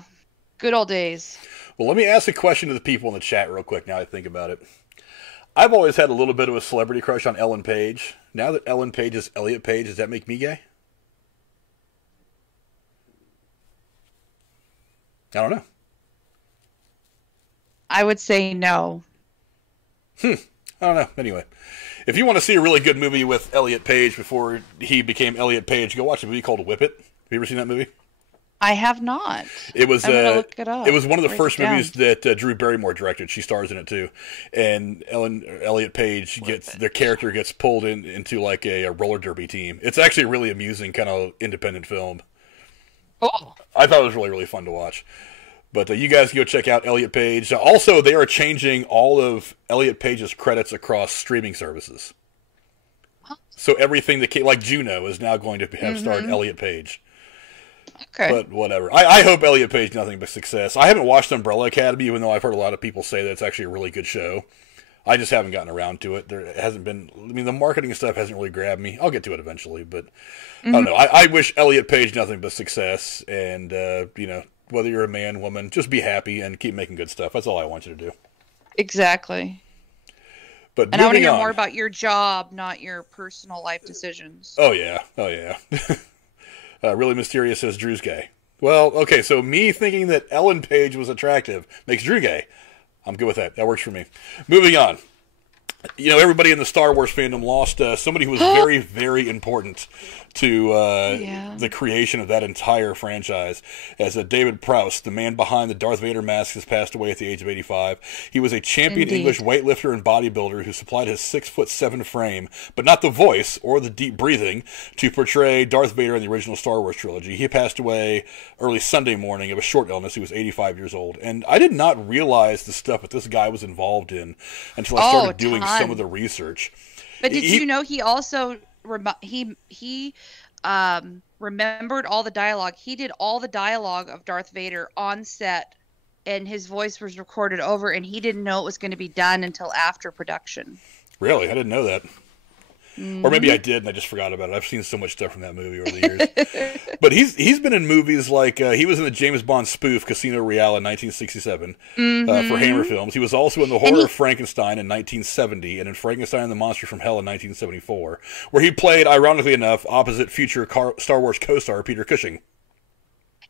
Good old days. Well, let me ask a question to the people in the chat real quick now I think about it. I've always had a little bit of a celebrity crush on Ellen Page. Now that Ellen Page is Elliot Page, does that make me gay? I don't know. I would say no. I don't know. Anyway, if you want to see a really good movie with Elliot Page before he became Elliot Page, go watch a movie called Whip It. Have you ever seen that movie? I have not. It was. I'm gonna look it up. It was one of the first movies that Drew Barrymore directed. She stars in it too, and Elliot Page their character gets pulled into like a roller derby team. It's actually a really amusing kind of independent film. Oh, I thought it was really, really fun to watch. But you guys can go check out Elliot Page. Also, they are changing all of Elliot Page's credits across streaming services. So everything like Juno is now going to have starred Elliot Page. Okay. But whatever. I hope Elliot Page nothing but success. I haven't watched Umbrella Academy, even though I've heard a lot of people say that it's actually a really good show. I just haven't gotten around to it. There hasn't been... the marketing stuff hasn't really grabbed me. I'll get to it eventually, but... I don't know. I wish Elliot Page nothing but success, and, whether you're a man, woman, just be happy and keep making good stuff. That's all I want you to do. Exactly. But and I want to hear more about your job, not your personal life decisions. Oh yeah. Really mysterious says Drew's gay. Well, okay, so me thinking that Ellen Page was attractive makes Drew gay. I'm good with that. That works for me. Moving on. You know, everybody in the Star Wars fandom lost somebody who was very, very important to the creation of that entire franchise. As David Prowse, the man behind the Darth Vader mask, has passed away at the age of 85. He was a champion English weightlifter and bodybuilder who supplied his 6'7" frame, but not the voice or the deep breathing, to portray Darth Vader in the original Star Wars trilogy. He passed away early Sunday morning of a short illness. He was 85 years old. And I did not realize the stuff that this guy was involved in until I started doing some of the research. But did you know he also remembered all the dialogue? He did all the dialogue of Darth Vader on set, and his voice was recorded over, and he didn't know it was going to be done until after production. Really? I didn't know that. Or maybe I did and I just forgot about it. I've seen so much stuff from that movie over the years. But he's been in movies like he was in the James Bond spoof Casino Royale in 1967 for Hammer Films. He was also in The Horror of Frankenstein in 1970 and in Frankenstein and the Monster from Hell in 1974, where he played, ironically enough, opposite future Star Wars co-star Peter Cushing.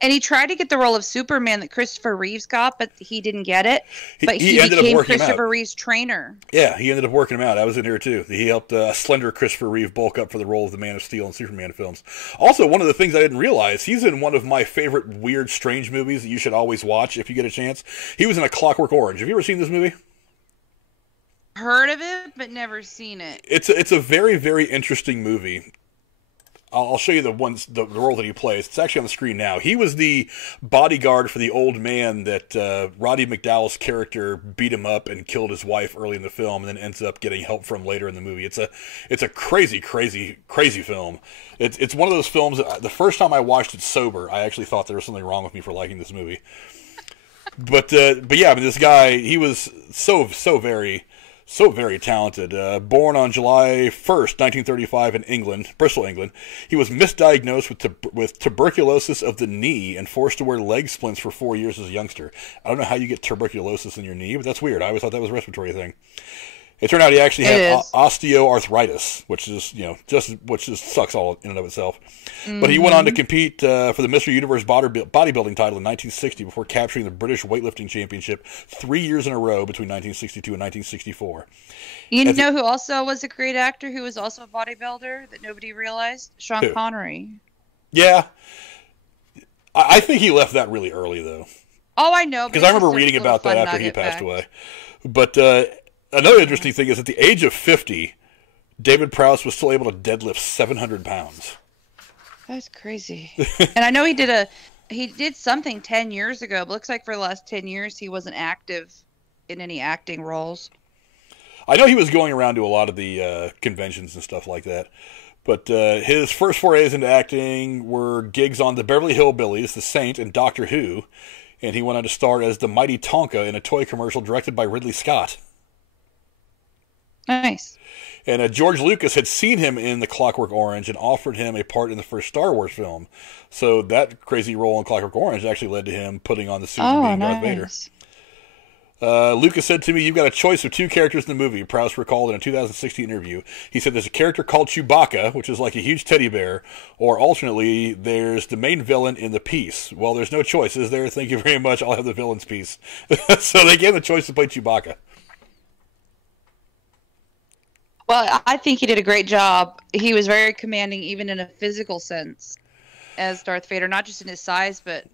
And he tried to get the role of Superman that Christopher Reeves got, but he didn't get it. But he ended became up working Christopher Reeves' trainer. Yeah, he ended up working him out. I was in here too. He helped slender Christopher Reeve bulk up for the role of the Man of Steel in Superman films. Also, one of the things I didn't realize, he's in one of my favorite weird, strange movies that you should always watch if you get a chance. He was in A Clockwork Orange. Have you ever seen this movie? Heard of it, but never seen it. It's a very, very interesting movie. I'll show you the role that he plays. It's actually on the screen now. He was the bodyguard for the old man that Roddy McDowall's character beat him up and killed his wife early in the film, and then ends up getting help from later in the movie. It's a crazy, crazy, crazy film. It's one of those films that the first time I watched it sober, I actually thought there was something wrong with me for liking this movie. But yeah, I mean, this guy, he was so very talented. Born on July 1st, 1935 in England, Bristol, England. He was misdiagnosed with tuberculosis of the knee and forced to wear leg splints for 4 years as a youngster. I don't know how you get tuberculosis in your knee, but that's weird. I always thought that was a respiratory thing. It turned out he actually had osteoarthritis, which just sucks all in and of itself. Mm-hmm. But he went on to compete for the Mr. Universe bodybuilding title in 1960 before capturing the British weightlifting championship 3 years in a row between 1962 and 1964. You know who also was a great actor who was also a bodybuilder that nobody realized? Sean Connery. Yeah. I think he left that really early, though. Oh, I know. Because I remember reading about that after he passed away. But another interesting thing is at the age of 50, David Prowse was still able to deadlift 700 pounds. That's crazy. And I know he did something 10 years ago, but looks like for the last 10 years he wasn't active in any acting roles. I know he was going around to a lot of the conventions and stuff like that. But his first forays into acting were gigs on the Beverly Hillbillies, The Saint, and Doctor Who. And he went on to star as the Mighty Tonka in a toy commercial directed by Ridley Scott. Nice. And George Lucas had seen him in The Clockwork Orange and offered him a part in the first Star Wars film. So that crazy role in Clockwork Orange actually led to him putting on the suit and being Darth Vader. Lucas said to me, "You've got a choice of two characters in the movie," Prowse recalled in a 2016 interview. He said, "There's a character called Chewbacca, which is like a huge teddy bear, or alternately, there's the main villain in the piece." Well, there's no choice, is there? Thank you very much. I'll have the villain's piece. So they gave him the choice to play Chewbacca. Well, I think he did a great job. He was very commanding, even in a physical sense, as Darth Vader. Not just in his size, but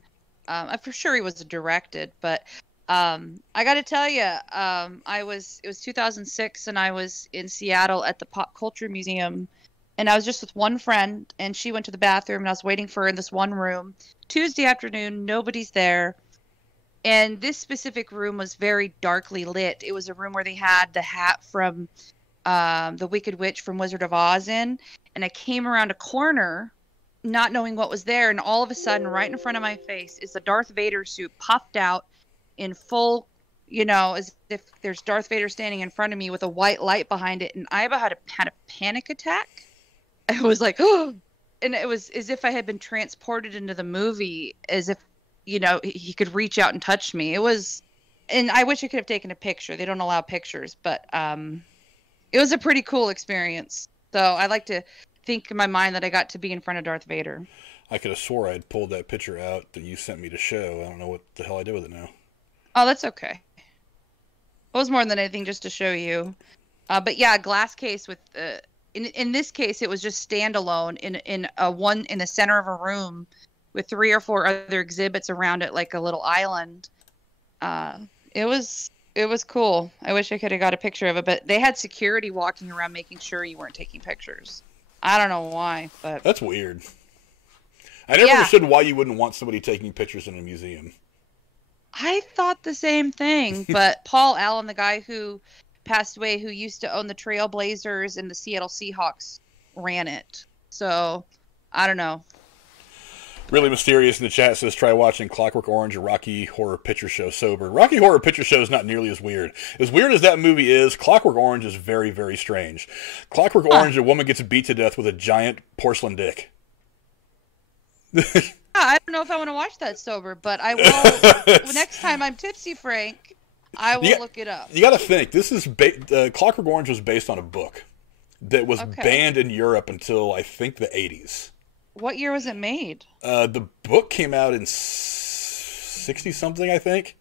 for sure he was directed. But I got to tell you, it was 2006, and I was in Seattle at the Pop Culture Museum, and I was just with one friend, and she went to the bathroom, and I was waiting for her in this one room. Tuesday afternoon, nobody's there. And this specific room was very darkly lit. It was a room where they had the hat from the Wicked Witch from Wizard of Oz in, and I came around a corner not knowing what was there, and all of a sudden right in front of my face is the Darth Vader suit puffed out in full, as if there's Darth Vader standing in front of me with a white light behind it, and I about had a panic attack. I was like, oh, and it was as if I had been transported into the movie, as if he could reach out and touch me. It was, and I wish I could have taken a picture. They don't allow pictures, but It was a pretty cool experience. So I like to think in my mind that I got to be in front of Darth Vader. I could have swore I'd pulled that picture out that you sent me to show. I don't know what the hell I did with it now. Oh, that's okay. It was more than anything just to show you. But yeah, glass case with in this case it was just standalone in the center of a room with 3 or 4 other exhibits around it, like a little island. It was cool. I wish I could have got a picture of it, but they had security walking around making sure you weren't taking pictures. I don't know why, but that's weird. I never understood why you wouldn't want somebody taking pictures in a museum. I thought the same thing, but Paul Allen, the guy who passed away, who used to own the Trailblazers and the Seattle Seahawks, ran it. So, I don't know. Really Mysterious in the chat says, try watching Clockwork Orange, a Rocky Horror Picture Show sober. Rocky Horror Picture Show is not nearly as weird. As weird as that movie is, Clockwork Orange is very, very strange. Clockwork Orange, a woman gets beat to death with a giant porcelain dick. I don't know if I want to watch that sober, but I will. Next time I'm tipsy, Frank, I will look it up. You got to think, this is Clockwork Orange was based on a book that was banned in Europe until, I think, the 80s. What year was it made? The book came out in 60-something, I think.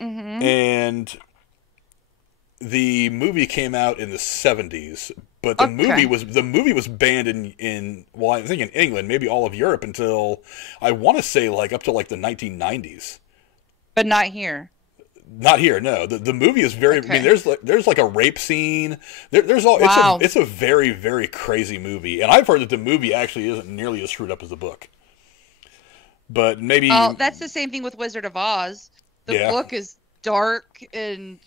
Mm-hmm. And the movie came out in the 70s. But the movie was banned in I think in England, maybe all of Europe until, I want to say, like up to like the 1990s. But not here. Not here, no. The movie is very. I mean, there's like a rape scene. There's all. Wow. It's a very, very crazy movie, and I've heard that the movie actually isn't nearly as screwed up as the book. But maybe. Oh, that's the same thing with Wizard of Oz. The book is dark and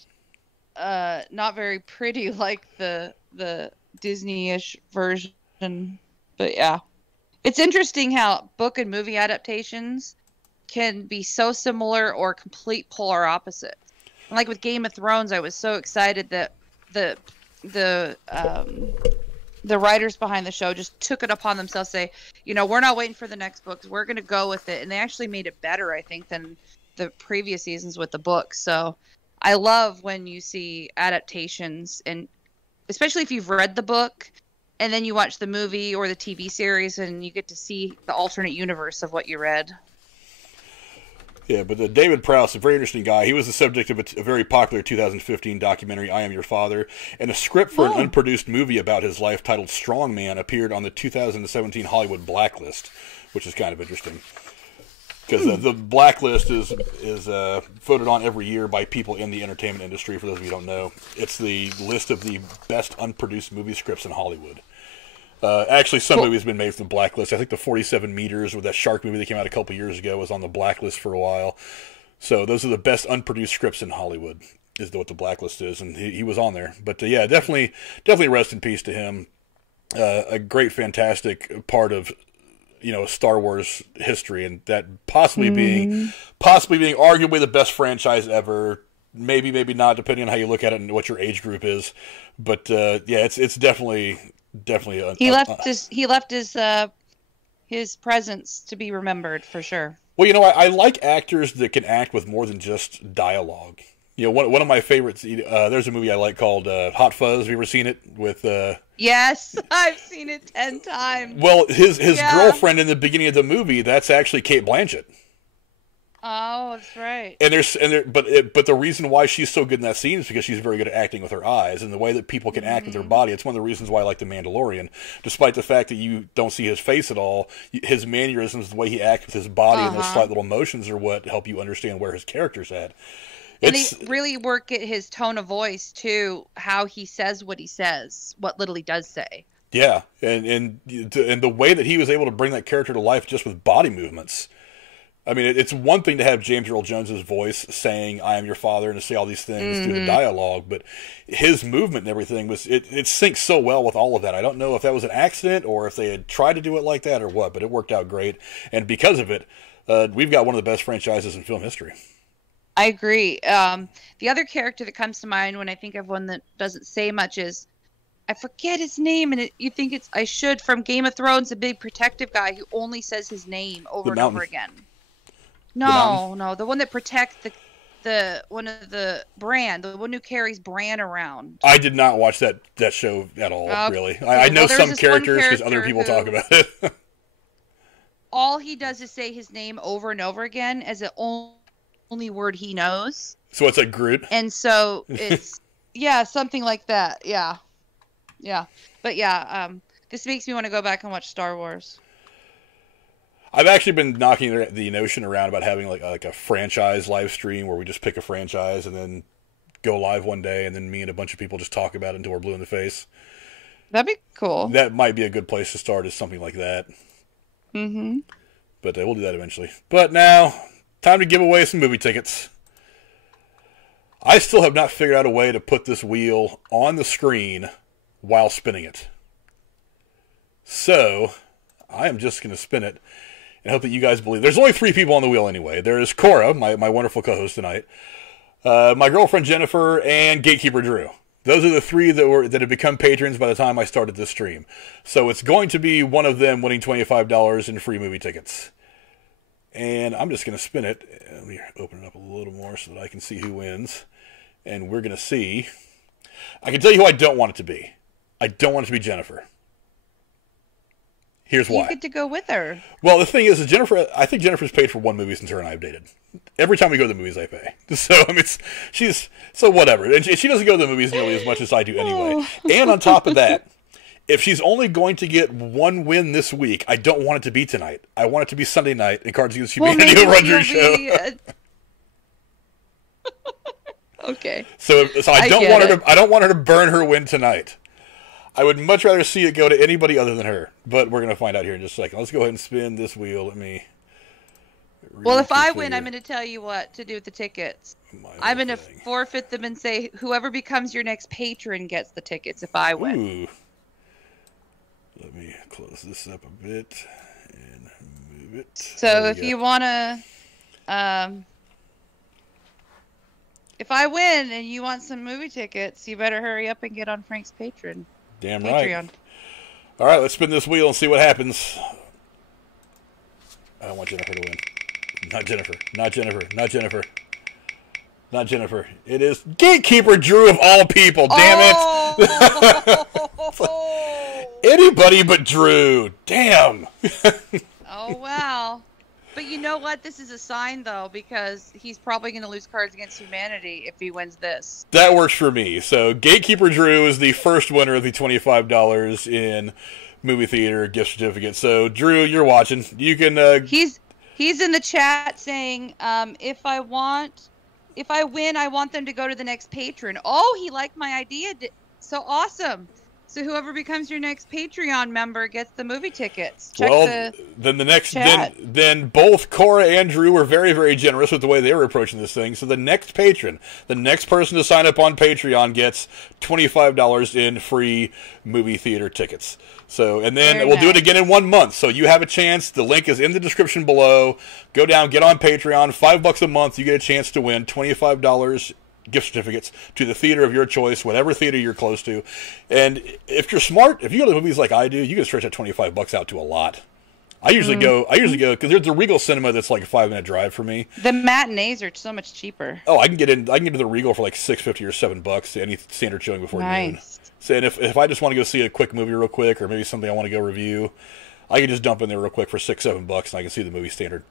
not very pretty like the Disney-ish version. But yeah, it's interesting how book and movie adaptations can be so similar or complete polar opposites. And like with Game of Thrones, I was so excited that the writers behind the show just took it upon themselves to say, we're not waiting for the next books. We're going to go with it. And they actually made it better, I think, than the previous seasons with the books. So I love when you see adaptations, and especially if you've read the book and then you watch the movie or the TV series and you get to see the alternate universe of what you read. Yeah, but David Prowse, a very interesting guy. He was the subject of a very popular 2015 documentary, I Am Your Father, and a script for an unproduced movie about his life titled Strong Man appeared on the 2017 Hollywood Blacklist, which is kind of interesting. Because the Blacklist is voted on every year by people in the entertainment industry, for those of you who don't know. It's the list of the best unproduced movie scripts in Hollywood. Actually, some movies have been made from the Blacklist. I think the 47 Meters, with that shark movie that came out a couple years ago, was on the Blacklist for a while. So those are the best unproduced scripts in Hollywood, is what the Blacklist is, and he was on there. But yeah, definitely rest in peace to him. A great, fantastic part of Star Wars history, and that possibly being arguably the best franchise ever. Maybe not, depending on how you look at it and what your age group is. But yeah, it's definitely. He left his presence to be remembered for sure. Well, I like actors that can act with more than just dialogue. One of my favorites. There's a movie I like called Hot Fuzz. Have you ever seen it? With Yes, I've seen it 10 times. Well, his girlfriend in the beginning of the movie, that's actually Cate Blanchett. Oh, that's right. But the reason why she's so good in that scene is because she's very good at acting with her eyes, and the way that people can act with their body. It's one of the reasons why I like The Mandalorian, despite the fact that you don't see his face at all. His mannerisms, the way he acts with his body, and those slight little motions are what help you understand where his character's at. And they really work at his tone of voice too, how he says what he says, what little he does say. Yeah, and the way that he was able to bring that character to life just with body movements. I mean, it's one thing to have James Earl Jones's voice saying, I am your father, and to say all these things through the dialogue, but his movement and everything, it syncs so well with all of that. I don't know if that was an accident or if they had tried to do it like that or what, but it worked out great. And because of it, we've got one of the best franchises in film history. I agree. The other character that comes to mind when I think of one that doesn't say much is, I forget his name, and you think it's, I should, from Game of Thrones, a big protective guy who only says his name over and over again. No, the one that protects the brand, the one who carries Bran around. I did not watch that show at all, really. I know some characters because other people talk about it. All he does is say his name over and over again as the only word he knows. So it's like Groot? And so it's, yeah, something like that. Yeah. Yeah. But yeah, this makes me want to go back and watch Star Wars. I've actually been knocking the notion around about having like a franchise live stream where we just pick a franchise and then go live one day, and then me and a bunch of people just talk about it until we're blue in the face. That'd be cool. That might be a good place to start, is something like that. Mm-hmm. But we'll do that eventually. But now, time to give away some movie tickets. I still have not figured out a way to put this wheel on the screen while spinning it. So, I am just going to spin it and hope that you guys believe. There's only 3 people on the wheel anyway. There is Cora, my wonderful co-host tonight, my girlfriend Jennifer, and Gatekeeper Drew. Those are the 3 that have become patrons by the time I started this stream. So it's going to be one of them winning $25 in free movie tickets. And I'm just going to spin it. Let me open it up a little more so that I can see who wins. And we're going to see. I can tell you who I don't want it to be. I don't want it to be Jennifer. Here's why. You get to go with her. Well, the thing is Jennifer. I think Jennifer's paid for one movie since her and I have dated. Every time we go to the movies, I pay. So I mean, so whatever. And she doesn't go to the movies nearly as much as I do anyway. And on top of that, if she's only going to get one win this week, I don't want it to be tonight. I want it to be Sunday night in Cards Against Humanity runs your show. Okay. So I don't want her to burn her win tonight. I would much rather see it go to anybody other than her. But we're going to find out here in just a second. Let's go ahead and spin this wheel. Let me... Well, if I win, I'm going to tell you what to do with the tickets. I'm going to forfeit them and say whoever becomes your next patron gets the tickets if I win. Ooh. Let me close this up a bit and move it. So if you want to... if I win and you want some movie tickets, you better hurry up and get on Frank's Patreon. Damn right. All right, let's spin this wheel and see what happens. I don't want Jennifer to win. Not Jennifer. Not Jennifer. Not Jennifer. Not Jennifer. It is Gatekeeper Drew of all people. Damn it. Anybody but Drew. Damn. Oh, wow. But you know what? This is a sign, though, because he's probably going to lose Cards Against Humanity if he wins this. That works for me. So Gatekeeper Drew is the first winner of the $25 in movie theater gift certificate. So, Drew, you're watching. You can... He's in the chat saying, if I win, I want them to go to the next patron. Oh, he liked my idea. So awesome. So whoever becomes your next Patreon member gets the movie tickets. Check then both Cora and Drew were very, very generous with the way they were approaching this thing. So the next patron, the next person to sign up on Patreon gets $25 in free movie theater tickets. So, and then we'll do it again in 1 month. So you have a chance. The link is in the description below. Go down, get on Patreon. $5 a month. You get a chance to win $25 gift certificates to the theater of your choice, whatever theater you're close to. And if you're smart, if you go to the movies like I do, you can stretch that $25 out to a lot. I usually go because there's a Regal Cinema that's like a 5-minute drive for me. The matinees are so much cheaper. Oh, I can get into the Regal for like $6.50 or $7 any standard showing before noon. So, and if I just want to go see a quick movie real quick, or maybe something I want to go review, I can just dump in there real quick for $6-7, and I can see the movie standard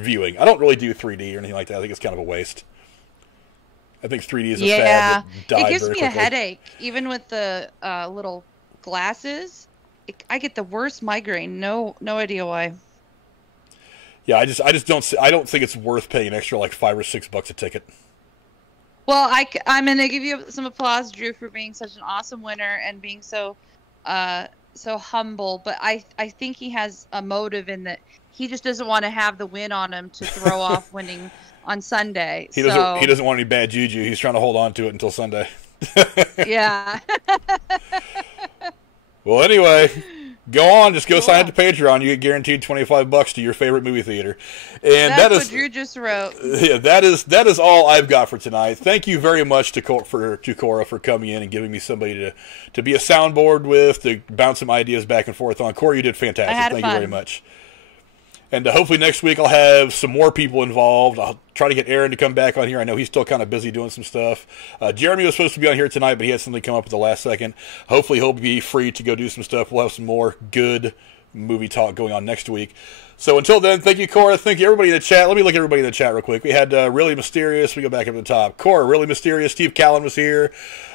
viewing. I don't really do 3D or anything like that. I think it's kind of a waste. I think 3D is a fad that died. It gives me a headache, even with the little glasses. I get the worst migraine. No idea why. Yeah, I just don't. I don't think it's worth paying an extra like $5 or $6 a ticket. Well, I'm gonna give you some applause, Drew, for being such an awesome winner and being so humble. But I think he has a motive in that he just doesn't want to have the win on him to throw off winning on Sunday. He doesn't want any bad juju. He's trying to hold on to it until Sunday. Yeah. Well, anyway, go on. Just go sign up to Patreon. You get guaranteed $25 to your favorite movie theater. And that's what Drew just wrote. Yeah, that is all I've got for tonight. Thank you very much to Cora for coming in and giving me somebody to be a soundboard with, to bounce some ideas back and forth on. Cora, you did fantastic. Thank you very much. And hopefully next week I'll have some more people involved. I'll try to get Aaron to come back on here. I know he's still kind of busy doing some stuff. Jeremy was supposed to be on here tonight, but he had something come up at the last second. Hopefully he'll be free to go do some stuff. We'll have some more good movie talk going on next week. So until then, thank you, Cora. Thank you, everybody in the chat. Let me look at everybody in the chat real quick. We had Really Mysterious. We go back up to the top. Cora, Really Mysterious. Steve Callan was here.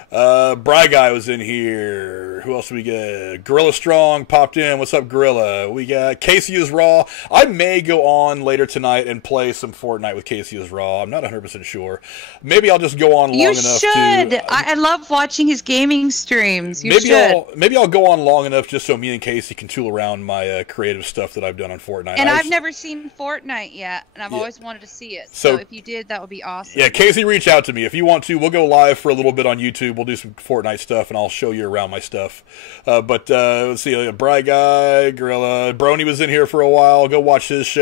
Bry Guy was in here. Who else do we get? Gorilla Strong popped in. What's up, Gorilla? We got Casey is Raw. I may go on later tonight and play some Fortnite with Casey is Raw. I'm not 100% sure. Maybe I'll just go on long enough to... You should! I love watching his gaming streams. Maybe I'll go on long enough just so me and Casey can tool around my creative stuff that I've done on Fortnite. And I've never seen Fortnite yet, and I've always wanted to see it. So if you did, that would be awesome. Yeah, Casey, reach out to me. If you want to, we'll go live for a little bit on YouTube. We'll do some Fortnite stuff, and I'll show you around my stuff. But let's see, Bry Guy, Gorilla, Brony was in here for a while. Go watch his show.